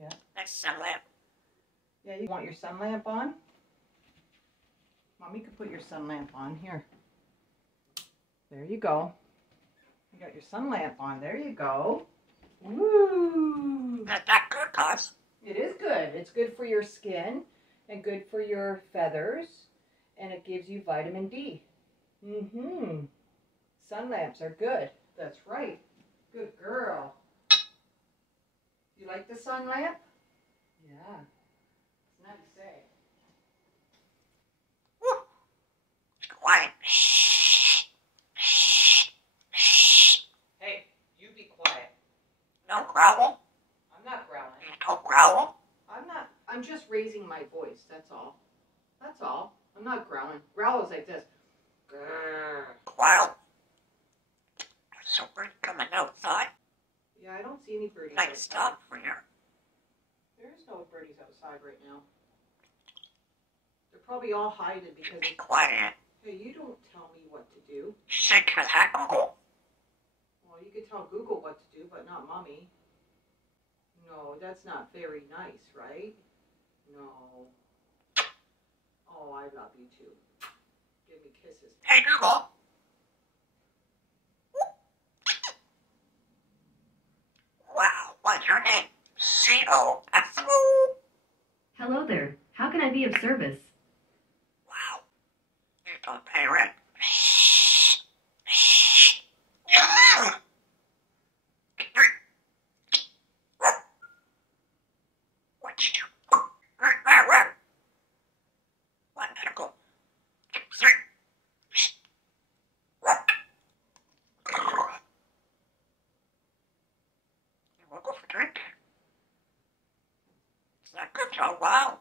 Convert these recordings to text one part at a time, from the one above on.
Yeah. Nice sun lamp. Yeah, you want your sun lamp on? Mommy could put your sun lamp on here. There you go. You got your sun lamp on. There you go. Woo! That's not good, cuz. It is good. It's good for your skin and good for your feathers, and it gives you vitamin D. Mm-hmm. Sun lamps are good. That's right. Good girl. You like the sun lamp? Yeah. It's nice to say. Quiet. Hey, you be quiet. No growl. I'm not growling. No growl. I'm just raising my voice, that's all. That's all. I'm not growling. Growl is like this. Grrr. Growl. There's a bird coming outside. Yeah, I don't see any birdies Nice outside. stuff for here. There is no birdies outside right now. They're probably all hiding because... Be quiet. Hey, you don't tell me what to do. Shake his head. Well, you could tell Google what to do, but not Mommy. No, that's not very nice, right? No. Oh, I love you too. Give me kisses. Hey, Google. Wow, what's your name? C-O-F-O. Hello there. How can I be of service? Wow. You don't pay rent. What you do? One medical. Three. You want to go for a drink? It's not good, Joe. Wow.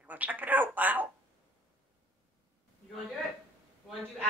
You want to check it out? Wow. You want to do it? You want to do